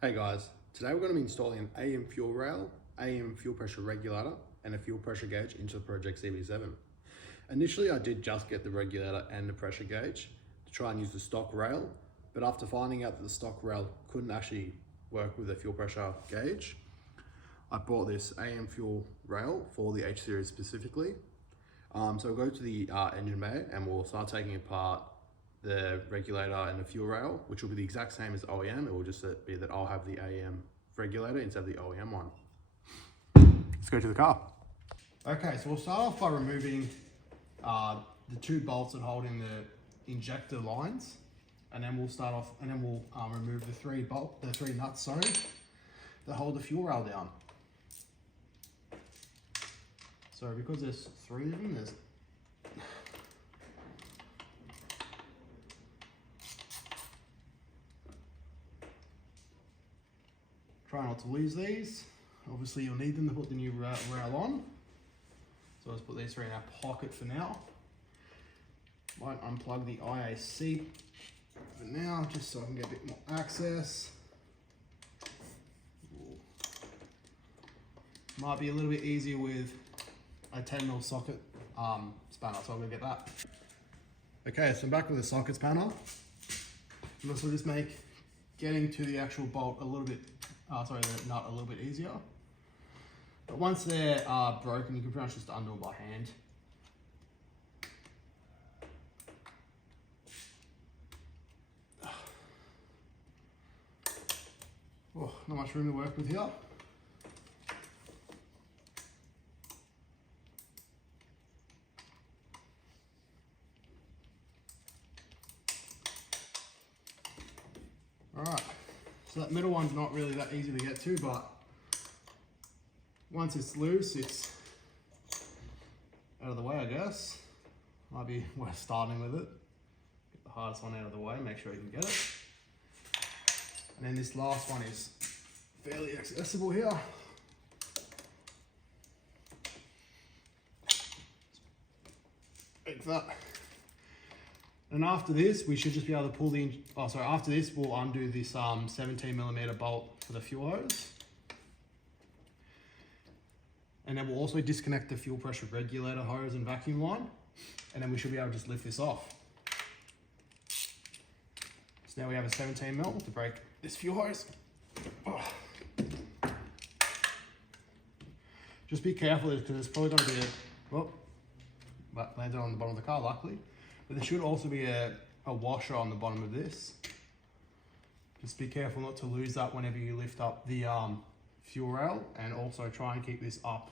Hey guys, today we're going to be installing an AEM fuel rail, AEM fuel pressure regulator and a fuel pressure gauge into the project CB7. Initially I did just get the regulator and the pressure gauge to try and use the stock rail, but after finding out that the stock rail couldn't actually work with the fuel pressure gauge, I bought this AEM fuel rail for the H series specifically. So we'll go to the engine bay and we'll start taking apart the regulator and the fuel rail, which will be the exact same as OEM. It will just be that I'll have the AEM regulator instead of the OEM one. Let's go to the car. Okay, so we'll start off by removing the two bolts that hold in the injector lines, and then we'll remove the three nuts, that hold the fuel rail down. So because there's three of them, try not to lose these. Obviously you'll need them to put the new rail on. So let's put these three in our pocket for now. Might unplug the IAC for now, just so I can get a bit more access. Might be a little bit easier with a 10mm socket spanner, so I'm gonna get that. Okay, so I'm back with the socket spanner. And this will just make getting to the actual bolt the nut a little bit easier. But once they're broken, you can pretty much just undo it by hand. Oh, not much room to work with here. Alright, so that middle one's not really that easy to get to, but once it's loose, it's out of the way, I guess. Might be worth starting with it. Get the hardest one out of the way, make sure you can get it. And then this last one is fairly accessible here. Like that. And after this, we should just be able to pull after this, we'll undo this 17mm bolt for the fuel hose. And then we'll also disconnect the fuel pressure regulator hose and vacuum line. And then we should be able to just lift this off. So now we have a 17mm to break this fuel hose. Oh. Just be careful because there's probably going to be that landed on the bottom of the car, luckily. But there should also be a washer on the bottom of this. Just be careful not to lose that whenever you lift up the fuel rail, and also try and keep this up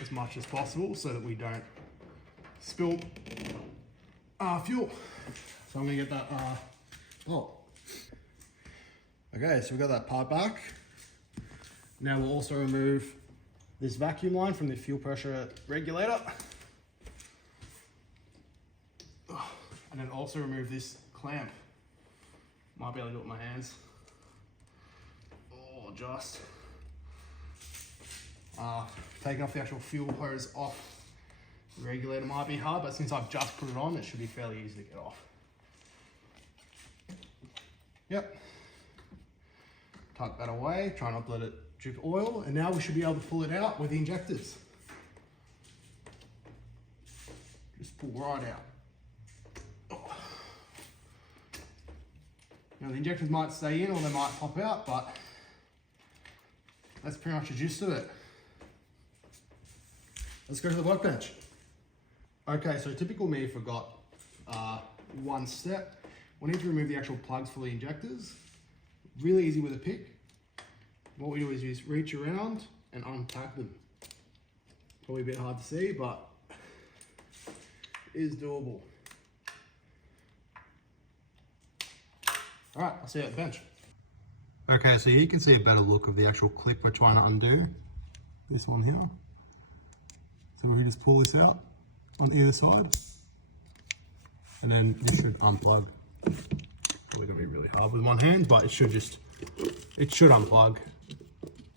as much as possible so that we don't spill fuel. So I'm gonna get that bolt. Okay, so we've got that part back. Now we'll also remove this vacuum line from the fuel pressure regulator. And then also remove this clamp. Might be able to do it with my hands. Or just taking off the actual fuel hose off the regulator might be hard, but since I've just put it on, it should be fairly easy to get off. Yep. Tuck that away, try not to let it drip oil, and now we should be able to pull it out with the injectors. Just pull right out. Now the injectors might stay in or they might pop out, but that's pretty much the gist of it. Let's go to the workbench. Okay, so typical me forgot one step. We need to remove the actual plugs for the injectors. Really easy with a pick. What we do is just reach around and unpack them. Probably a bit hard to see, but it is doable. All right, I'll see you at the bench. Okay, so you can see a better look of the actual clip we're trying to undo. This one here. So we just pull this out on either side. And then this should unplug. Probably gonna be really hard with one hand, but it should unplug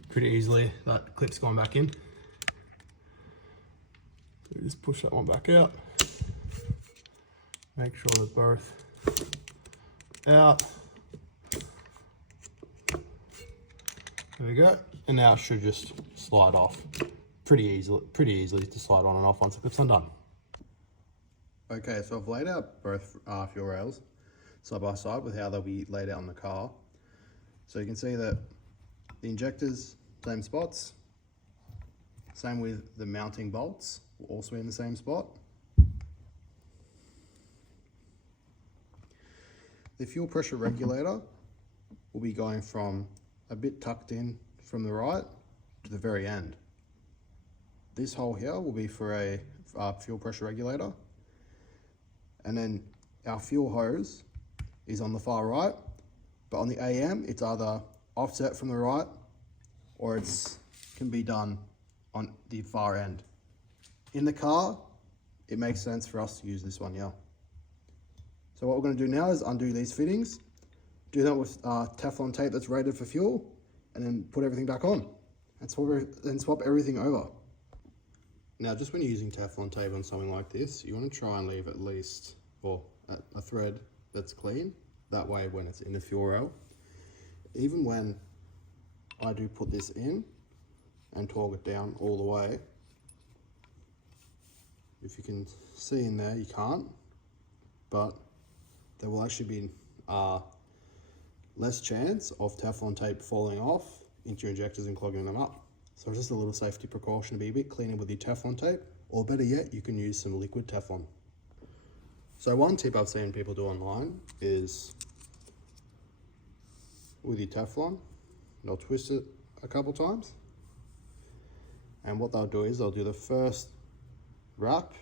pretty easily. That clip's going back in. So we just push that one back out. Make sure they're both out. There we go. And now it should just slide off pretty easily to slide on and off once the clip's undone. Okay, so I've laid out both fuel rails side by side with how they'll be laid out on the car. So you can see that the injectors, same spots. Same with the mounting bolts, will also be in the same spot. The fuel pressure regulator will be going from a bit tucked in from the right to the very end. This hole here will be for a fuel pressure regulator. And then our fuel hose is on the far right, but on the AEM, it's either offset from the right or it can be done on the far end. In the car, it makes sense for us to use this one here. So what we're going to do now is undo these fittings, do that with Teflon tape that's rated for fuel, and then put everything back on and swap everything over. Now, just when you're using Teflon tape on something like this, you want to try and leave at least, or a thread that's clean. That way, when it's in the fuel rail, even when I do put this in and torque it down all the way, if you can see in there, you can't, but there will actually be less chance of Teflon tape falling off into your injectors and clogging them up. So just a little safety precaution to be a bit cleaner with your Teflon tape, or better yet, you can use some liquid Teflon. So one tip I've seen people do online is with your Teflon, they'll twist it a couple times, and what they'll do is they'll do the first wrap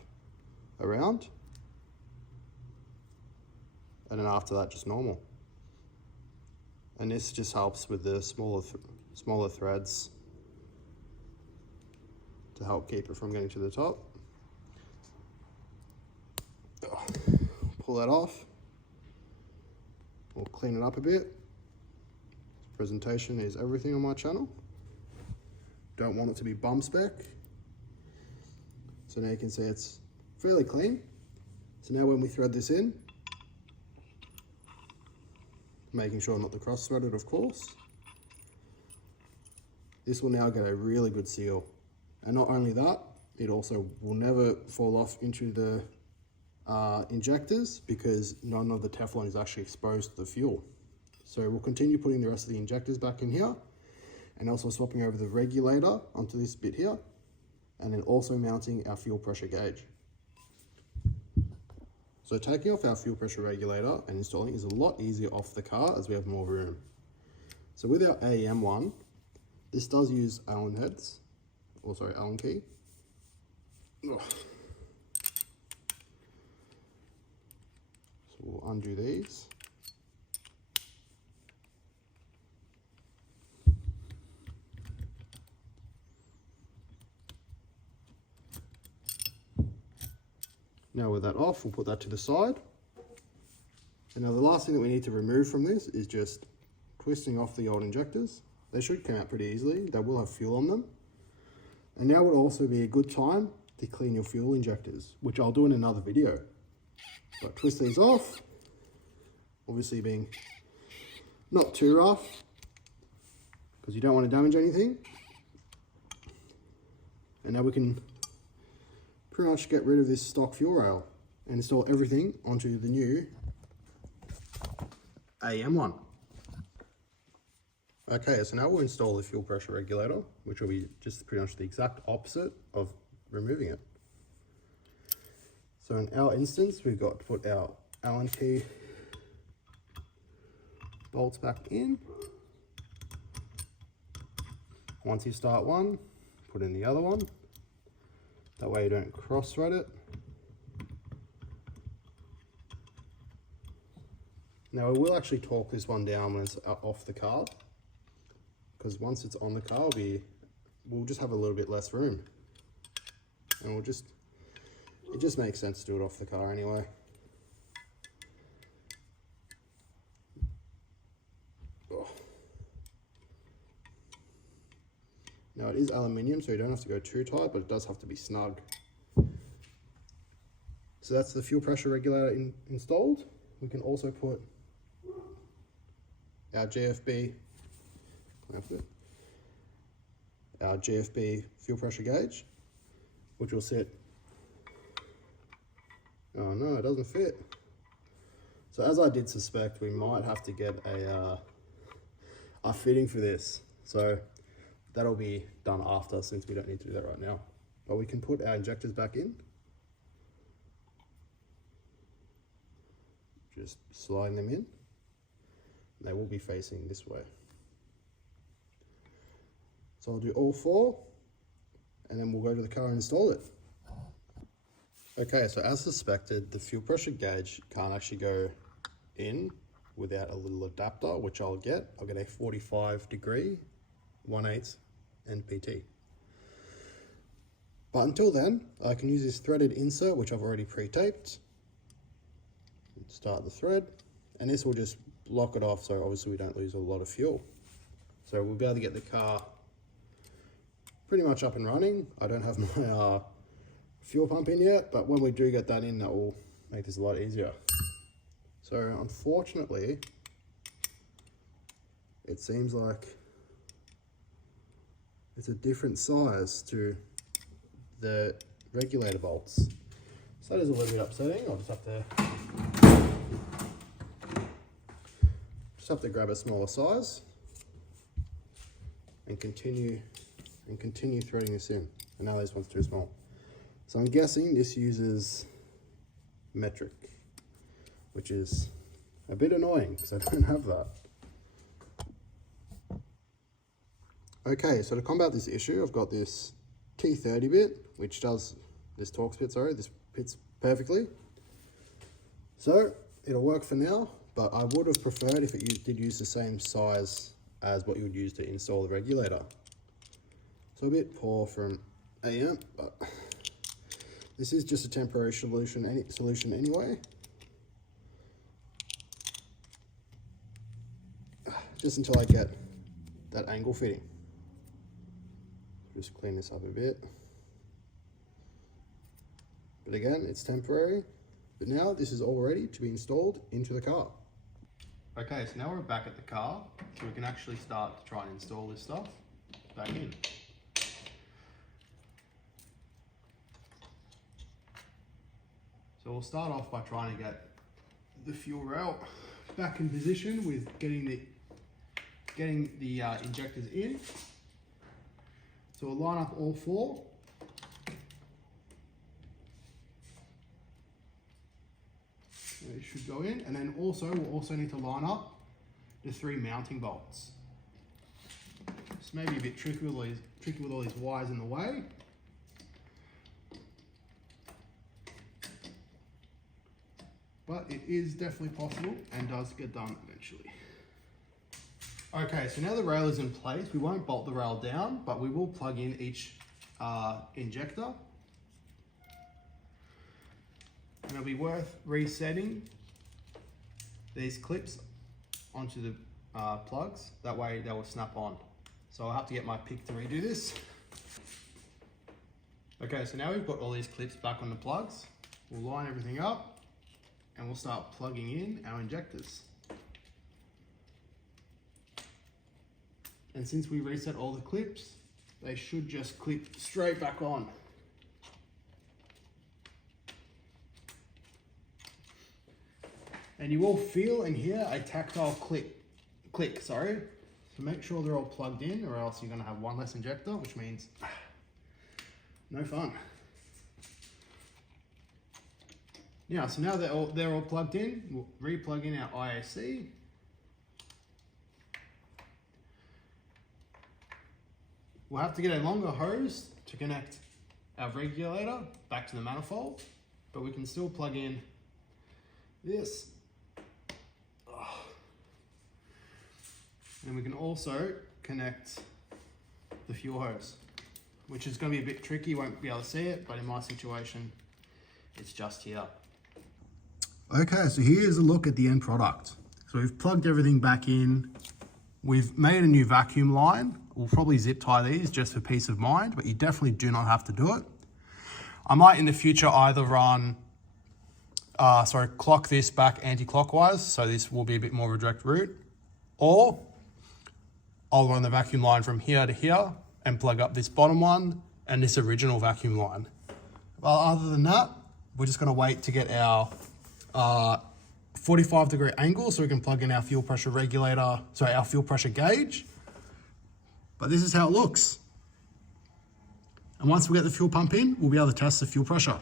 around, and then after that just normal. And this just helps with the smaller threads to help keep it from getting to the top. Pull that off. We'll clean it up a bit. Presentation is everything on my channel. Don't want it to be bum spec. So now you can see it's fairly clean. So now when we thread this in, making sure not to cross thread it, of course, this will now get a really good seal. And not only that, it also will never fall off into the injectors because none of the Teflon is actually exposed to the fuel. So we'll continue putting the rest of the injectors back in here and also swapping over the regulator onto this bit here, and then also mounting our fuel pressure gauge. So taking off our fuel pressure regulator and installing is a lot easier off the car as we have more room. So with our AEM one, this does use Allen heads, or sorry, Allen key. Ugh. So we'll undo these. Now with that off, we'll put that to the side. And now the last thing that we need to remove from this is just twisting off the old injectors. They should come out pretty easily. They will have fuel on them. And now would also be a good time to clean your fuel injectors, which I'll do in another video. But twist these off, obviously being not too rough, because you don't want to damage anything. And now we can pretty much get rid of this stock fuel rail and install everything onto the new AEM one. Okay, so now we'll install the fuel pressure regulator, which will be just pretty much the exact opposite of removing it. So in our instance, we've got to put our Allen key bolts back in. Once you start one, put in the other one. That way you don't cross thread it. Now we will actually torque this one down when it's off the car, because once it's on the car, we'll just have a little bit less room. And it just makes sense to do it off the car anyway. Oh. Now it is aluminium, so you don't have to go too tight, but it does have to be snug. So that's the fuel pressure regulator installed. We can also put our GFB our GFB fuel pressure gauge, which will sit, oh no, it doesn't fit. So as I did suspect, we might have to get a fitting for this. So that'll be done after, since we don't need to do that right now. But we can put our injectors back in. Just sliding them in. They will be facing this way. So I'll do all 4, and then we'll go to the car and install it. Okay, so as suspected, the fuel pressure gauge can't actually go in without a little adapter, which I'll get. I'll get a 45-degree 1/8 NPT. But until then, I can use this threaded insert, which I've already pre-taped. Start the thread, and this will just block it off, so obviously we don't lose a lot of fuel. So we'll be able to get the car pretty much up and running. I don't have my fuel pump in yet, but when we do get that in, that will make this a lot easier. So unfortunately, it seems like it's a different size to the regulator bolts. So that is a little bit upsetting. I'll just have to grab a smaller size and continue threading this in. And now this one's too small. So I'm guessing this uses metric, which is a bit annoying because I don't have that. Okay, so to combat this issue, I've got this T30 bit, which does this Torx bit, sorry, this fits perfectly. So it'll work for now, but I would have preferred if it did use the same size as what you would use to install the regulator. So a bit poor from AEM, but this is just a temporary solution anyway. Just until I get that angle fitting. Just clean this up a bit. But again, it's temporary. But now this is all ready to be installed into the car. Okay, so now we're back at the car, so we can actually start to try and install this stuff back in. So we'll start off by trying to get the fuel rail back in position with getting the injectors in. So we'll line up all 4. It should go in, and then we'll also need to line up the 3 mounting bolts. This may be a bit tricky with all these wires in the way. But it is definitely possible and does get done eventually. Okay, so now the rail is in place, we won't bolt the rail down, but we will plug in each injector. And it'll be worth resetting these clips onto the plugs. That way they will snap on. So I'll have to get my pick to redo this. Okay, so now we've got all these clips back on the plugs. We'll line everything up and we'll start plugging in our injectors. And since we reset all the clips, they should just clip straight back on. And you will feel and hear a tactile click, sorry. So make sure they're all plugged in, or else you're gonna have one less injector, which means no fun. Yeah, so now they're all plugged in, we'll re-plug in our IAC. We'll have to get a longer hose to connect our regulator back to the manifold, but we can still plug in this. And we can also connect the fuel hose, which is going to be a bit tricky, you won't be able to see it, but in my situation, it's just here. Okay, so here's a look at the end product. So we've plugged everything back in. We've made a new vacuum line. We'll probably zip tie these just for peace of mind, but you definitely do not have to do it. I might in the future either run, clock this back anti-clockwise, so this will be a bit more of a direct route, or I'll run the vacuum line from here to here and plug up this bottom one and this original vacuum line. Well, other than that, we're just gonna wait to get our 45-degree angle so we can plug in our fuel pressure regulator, sorry, our fuel pressure gauge. But this is how it looks. And once we get the fuel pump in, we'll be able to test the fuel pressure.